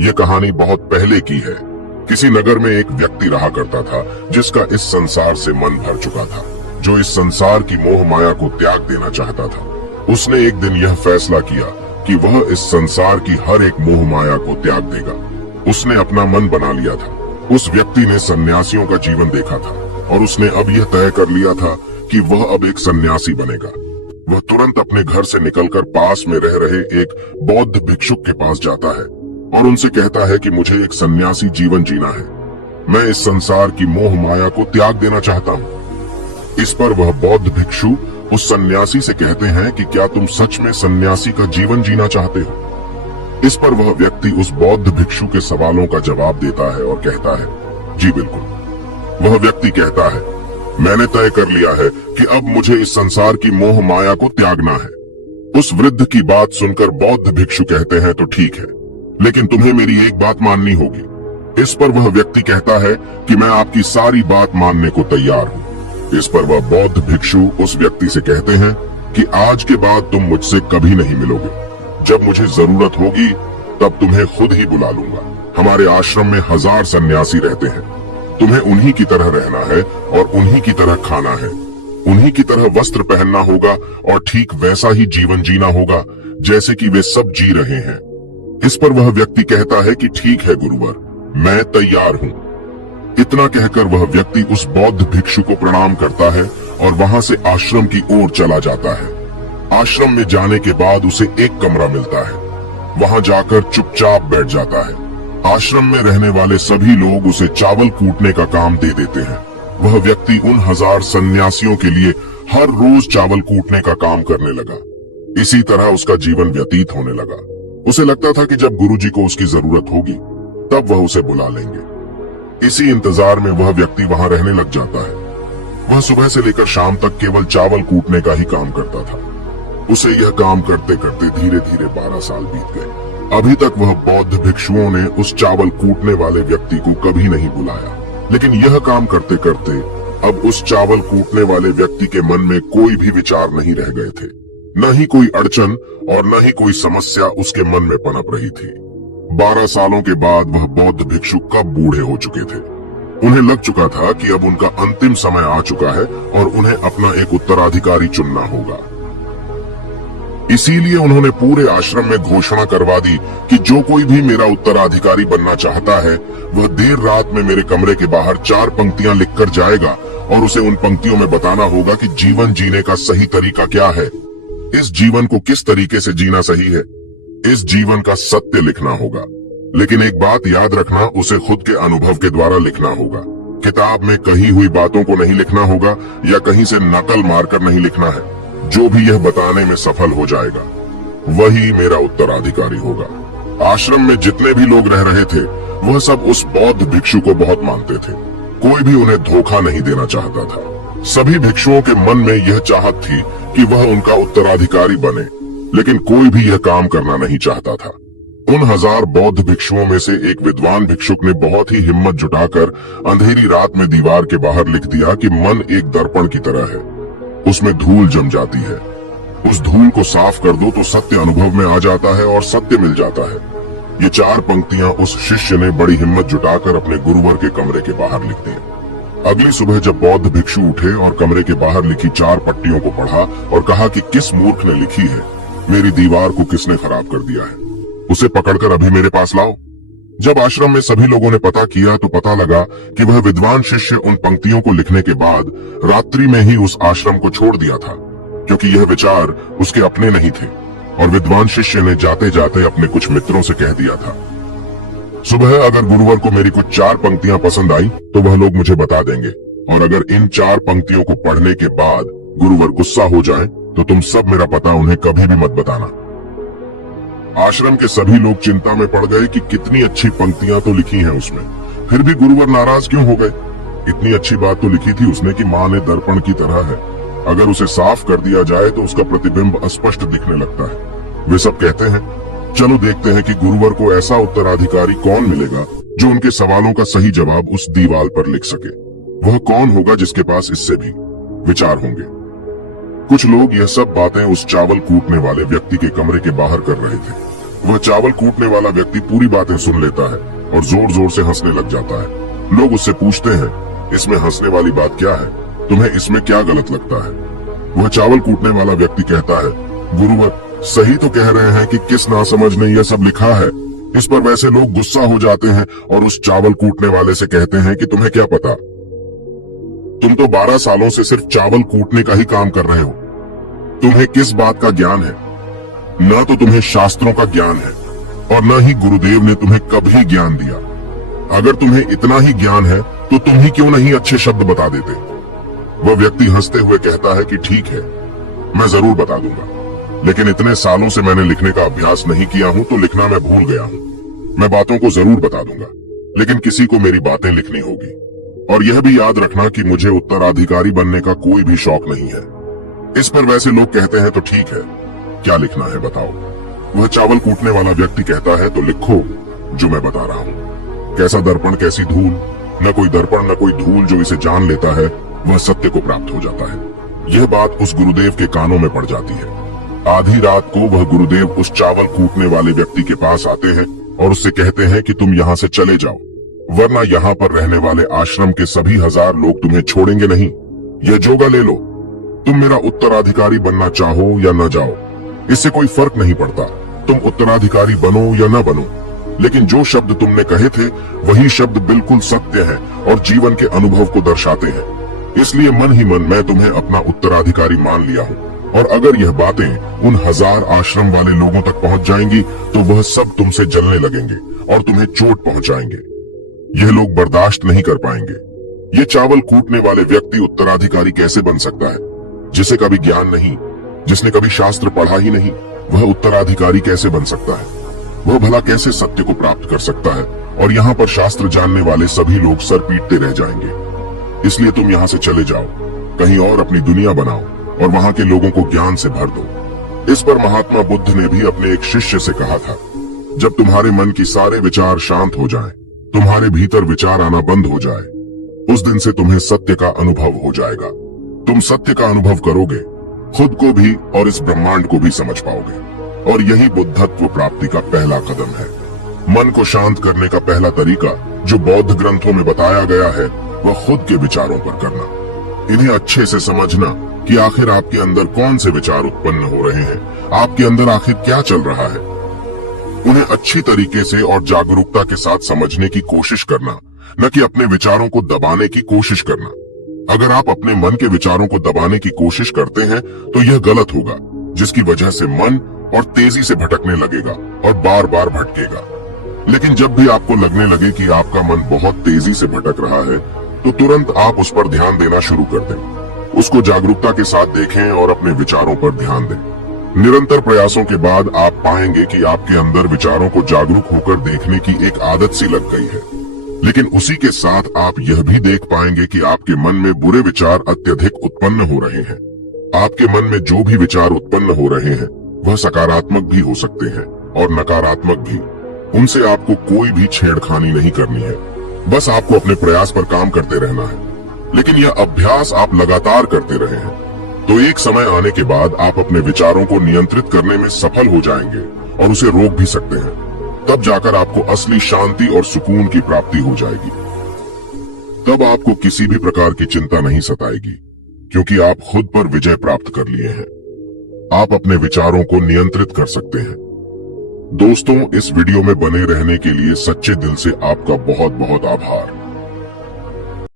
यह कहानी बहुत पहले की है। किसी नगर में एक व्यक्ति रहा करता था जिसका इस संसार से मन भर चुका था, जो इस संसार की मोह माया को त्याग देना चाहता था। उसने एक दिन यह फैसला किया कि वह इस संसार की हर एक मोह माया को त्याग देगा। उसने अपना मन बना लिया था। उस व्यक्ति ने सन्यासियों का जीवन देखा था और उसने अब यह तय कर लिया था कि वह अब एक सन्यासी बनेगा। वह तुरंत अपने घर से निकलकर पास में रह रहे एक बौद्ध भिक्षुक के पास जाता है और उनसे कहता है कि मुझे एक सन्यासी जीवन जीना है। मैं इस संसार की मोह माया को त्याग देना चाहता हूँ। इस पर वह बौद्ध भिक्षु उस सन्यासी से कहते हैं कि क्या तुम सच में सन्यासी का जीवन जीना चाहते हो? इस पर वह व्यक्ति उस बौद्ध भिक्षु के सवालों का जवाब देता है और कहता है, जी बिल्कुल। वह व्यक्ति कहता है, मैंने तय कर लिया है कि अब मुझे इस संसार की मोह माया को त्यागना है। उस वृद्ध की बात सुनकर बौद्ध भिक्षु कहते हैं, तो ठीक है, लेकिन तुम्हें मेरी एक बात माननी होगी। इस पर वह व्यक्ति कहता है कि मैं आपकी सारी बात मानने को तैयार हूँ। इस पर वह बौद्ध भिक्षु उस व्यक्ति से कहते हैं कि आज के बाद तुम मुझसे कभी नहीं मिलोगे। जब मुझे जरूरत होगी तब तुम्हें खुद ही बुला लूंगा। हमारे आश्रम में 1000 सन्यासी रहते हैं। तुम्हें उन्हीं की तरह रहना है और उन्हीं की तरह खाना है, उन्हीं की तरह वस्त्र पहनना होगा और ठीक वैसा ही जीवन जीना होगा जैसे कि वे सब जी रहे हैं। इस पर वह व्यक्ति कहता है कि ठीक है गुरुवर, मैं तैयार हूँ। इतना कहकर वह व्यक्ति उस बौद्ध भिक्षु को प्रणाम करता है और वहां से आश्रम की ओर चला जाता है। आश्रम में जाने के बाद उसे एक कमरा मिलता है। वहां जाकर चुपचाप बैठ जाता है। आश्रम में रहने वाले सभी लोग उसे चावल कूटने का काम दे देते हैं। वह व्यक्ति उन 1000 सन्यासियों के लिए हर रोज चावल कूटने का काम करने लगा। इसी तरह उसका जीवन व्यतीत होने लगा। उसे लगता था कि जब गुरुजी को उसकी जरूरत होगी तब वह उसे बुला लेंगे। इसी इंतजार में वह व्यक्ति वहां रहने लग जाता है। वह सुबह से लेकर शाम तक केवल चावल कूटने का ही काम करता था। उसे यह काम करते करते धीरे धीरे 12 साल बीत गए। अभी तक वह बौद्ध भिक्षुओं ने उस चावल कूटने वाले व्यक्ति को कभी नहीं बुलाया। लेकिन यह काम करते करते अब उस चावल कूटने वाले व्यक्ति के मन में कोई भी विचार नहीं रह गए थे। न ही कोई अड़चन और न ही कोई समस्या उसके मन में पनप रही थी। 12 सालों के बाद वह बौद्ध भिक्षु कब बूढ़े हो चुके थे। उन्हें लग चुका था कि अब उनका अंतिम समय आ चुका है और उन्हें अपना एक उत्तराधिकारी चुनना होगा। इसीलिए उन्होंने पूरे आश्रम में घोषणा करवा दी कि जो कोई भी मेरा उत्तराधिकारी बनना चाहता है वह देर रात में मेरे कमरे के बाहर 4 पंक्तियां लिखकर जाएगा और उसे उन पंक्तियों में बताना होगा कि जीवन जीने का सही तरीका क्या है, इस जीवन को किस तरीके से जीना सही है। इस जीवन का सत्य लिखना होगा। लेकिन एक बात याद रखना, उसे खुद के अनुभव के द्वारा लिखना होगा। किताब में कही हुई बातों को नहीं लिखना होगा या कहीं से नकल मारकर नहीं लिखना है। जो भी यह बताने में सफल हो जाएगा वही मेरा उत्तराधिकारी होगा। आश्रम में जितने भी लोग रह रहे थे वह सब उस बौद्ध भिक्षु को बहुत मानते थे। कोई भी उन्हें धोखा नहीं देना चाहता था। सभी भिक्षुओं के मन में यह चाहत थी कि वह उनका उत्तराधिकारी बने, लेकिन कोई भी यह काम करना नहीं चाहता था। उन 1000 बौद्ध भिक्षुओं में से एक विद्वान भिक्षुक ने बहुत ही हिम्मत जुटाकर अंधेरी रात में दीवार के बाहर लिख दिया कि मन एक दर्पण की तरह है, उसमें धूल जम जाती है। उस धूल को साफ कर दो तो सत्य अनुभव में आ जाता है और सत्य मिल जाता है। ये 4 पंक्तियां उस शिष्य ने बड़ी हिम्मत जुटाकर अपने गुरुवर के कमरे के बाहर लिख दी। अगली सुबह जब बौद्ध भिक्षु उठे और कमरे के बाहर लिखी 4 पट्टियों को पढ़ा और कहा कि किस मूर्ख ने लिखी है, मेरी दीवार को किसने खराब कर दिया है, उसे पकड़कर अभी मेरे पास लाओ। जब आश्रम में सभी लोगों ने पता किया तो पता लगा कि वह विद्वान शिष्य उन पंक्तियों को लिखने के बाद रात्रि में ही उस आश्रम को छोड़ दिया था, क्योंकि यह विचार उसके अपने नहीं थे और विद्वान शिष्य ने जाते जाते अपने कुछ मित्रों से कह दिया था, सुबह अगर गुरुवर को मेरी कुछ 4 पंक्तियां पसंद आई तो वह लोग मुझे बता देंगे, और अगर इन 4 पंक्तियों को पढ़ने के बाद गुरुवर गुस्सा हो जाए तो तुम सब मेरा पता उन्हें कभी भी मत बताना। आश्रम के सभी लोग चिंता में पड़ गए कि कितनी अच्छी पंक्तियां तो लिखी हैं उसमें, फिर भी गुरुवर नाराज क्यों हो गए। इतनी अच्छी बात तो लिखी थी उसने कि माँ ने दर्पण की तरह है, अगर उसे साफ कर दिया जाए तो उसका प्रतिबिंब अस्पष्ट दिखने लगता है। वे सब कहते हैं, चलो देखते हैं कि गुरुवर को ऐसा उत्तराधिकारी कौन मिलेगा जो उनके सवालों का सही जवाब उस दीवार पर लिख सके। वह कौन होगा जिसके पास इससे भी विचार होंगे। कुछ लोग यह सब बातें उस चावल कूटने वाले व्यक्ति के कमरे के बाहर कर रहे थे। वह चावल कूटने वाला व्यक्ति पूरी बातें सुन लेता है और जोर जोर से हंसने लग जाता है। लोग उससे पूछते हैं, इसमें हंसने वाली बात क्या है? तुम्हें इसमें क्या गलत लगता है? वह चावल कूटने वाला व्यक्ति कहता है, गुरुवर सही तो कह रहे हैं कि किस नासमझ ने यह सब लिखा है। इस पर वैसे लोग गुस्सा हो जाते हैं और उस चावल कूटने वाले से कहते हैं कि तुम्हें क्या पता, तुम तो 12 सालों से सिर्फ चावल कूटने का ही काम कर रहे हो। तुम्हें किस बात का ज्ञान है? ना तो तुम्हें शास्त्रों का ज्ञान है और न ही गुरुदेव ने तुम्हें कभी ज्ञान दिया। अगर तुम्हें इतना ही ज्ञान है तो तुम ही क्यों नहीं अच्छे शब्द बता देते? वह व्यक्ति हंसते हुए कहता है कि ठीक है, मैं जरूर बता दूंगा, लेकिन इतने सालों से मैंने लिखने का अभ्यास नहीं किया हूं तो लिखना मैं भूल गया हूं। मैं बातों को जरूर बता दूंगा, लेकिन किसी को मेरी बातें लिखनी होगी। और यह भी याद रखना कि मुझे उत्तराधिकारी बनने का कोई भी शौक नहीं है। इस पर वैसे लोग कहते हैं, तो ठीक है, क्या लिखना है बताओ? वह चावल कूटने वाला व्यक्ति कहता है, तो लिखो जो मैं बता रहा हूँ। कैसा दर्पण कैसी धूल, न कोई दर्पण न कोई धूल, जो इसे जान लेता है वह सत्य को प्राप्त हो जाता है। यह बात उस गुरुदेव के कानों में पड़ जाती है। आधी रात को वह गुरुदेव उस चावल कूटने वाले व्यक्ति के पास आते हैं और उससे कहते हैं कि तुम यहाँ से चले जाओ, वरना यहाँ पर रहने वाले आश्रम के सभी 1000 लोग तुम्हें छोड़ेंगे नहीं। यह जोगा ले लो, तुम मेरा उत्तराधिकारी बनना चाहो या न जाओ, इससे कोई फर्क नहीं पड़ता। तुम उत्तराधिकारी बनो या न बनो, लेकिन जो शब्द तुमने कहे थे वही शब्द बिल्कुल सत्य हैं और जीवन के अनुभव को दर्शाते हैं। इसलिए मन ही मन मैं तुम्हें अपना उत्तराधिकारी मान लिया हूँ। और अगर यह बातें उन 1000 आश्रम वाले लोगों तक पहुंच जाएंगी तो वह सब तुमसे जलने लगेंगे और तुम्हें चोट पहुंचाएंगे। यह लोग बर्दाश्त नहीं कर पाएंगे। ये चावल कूटने वाले व्यक्ति उत्तराधिकारी कैसे बन सकता है? जिसे कभी ज्ञान नहीं, जिसने कभी शास्त्र पढ़ा ही नहीं, वह उत्तराधिकारी कैसे बन सकता है? वह भला कैसे सत्य को प्राप्त कर सकता है? और यहाँ पर शास्त्र जानने वाले सभी लोग सर पीटते रह जाएंगे। इसलिए तुम यहाँ से चले जाओ, कहीं और अपनी दुनिया बनाओ और वहाँ के लोगों को ज्ञान से भर दो। इस पर महात्मा बुद्ध ने भी अपने एक शिष्य से कहा था, जब तुम्हारे मन की सारे विचार शांत हो जाएं, तुम्हारे भीतर विचार आना बंद हो जाए, उस दिन से तुम्हें सत्य का अनुभव हो जाएगा। तुम सत्य का अनुभव करोगे, खुद को भी और इस ब्रह्मांड को भी समझ पाओगे। और यही बुद्धत्व प्राप्ति का पहला कदम है। मन को शांत करने का पहला तरीका जो बौद्ध ग्रंथों में बताया गया है वह खुद के विचारों पर करना। इन्हें अच्छे से समझना कि आखिर आपके अंदर कौन से विचार उत्पन्न हो रहे हैं, आपके अंदर आखिर क्या चल रहा है। उन्हें अच्छी तरीके से और जागरूकता के साथ समझने की कोशिश करना, न कि अपने विचारों को दबाने की कोशिश करना। अगर आप अपने मन के विचारों को दबाने की कोशिश करते हैं तो यह गलत होगा, जिसकी वजह से मन और तेजी से भटकने लगेगा और बार बार भटकेगा। लेकिन जब भी आपको लगने लगे कि आपका मन बहुत तेजी से भटक रहा है तो तुरंत आप उस पर ध्यान देना शुरू कर दें। उसको जागरूकता के साथ देखें और अपने विचारों पर ध्यान दें। निरंतर प्रयासों के बाद आप पाएंगे कि आपके अंदर विचारों को जागरूक होकर देखने की एक आदत सी लग गई है। लेकिन उसी के साथ आप यह भी देख पाएंगे कि आपके मन में बुरे विचार अत्यधिक उत्पन्न हो रहे हैं। आपके मन में जो भी विचार उत्पन्न हो रहे हैं वह सकारात्मक भी हो सकते हैं और नकारात्मक भी। उनसे आपको कोई भी छेड़खानी नहीं करनी है, बस आपको अपने प्रयास पर काम करते रहना है। लेकिन यह अभ्यास आप लगातार करते रहे हैं तो एक समय आने के बाद आप अपने विचारों को नियंत्रित करने में सफल हो जाएंगे और उसे रोक भी सकते हैं। तब जाकर आपको असली शांति और सुकून की प्राप्ति हो जाएगी। तब आपको किसी भी प्रकार की चिंता नहीं सताएगी, क्योंकि आप खुद पर विजय प्राप्त कर लिए हैं। आप अपने विचारों को नियंत्रित कर सकते हैं। दोस्तों, इस वीडियो में बने रहने के लिए सच्चे दिल से आपका बहुत बहुत आभार।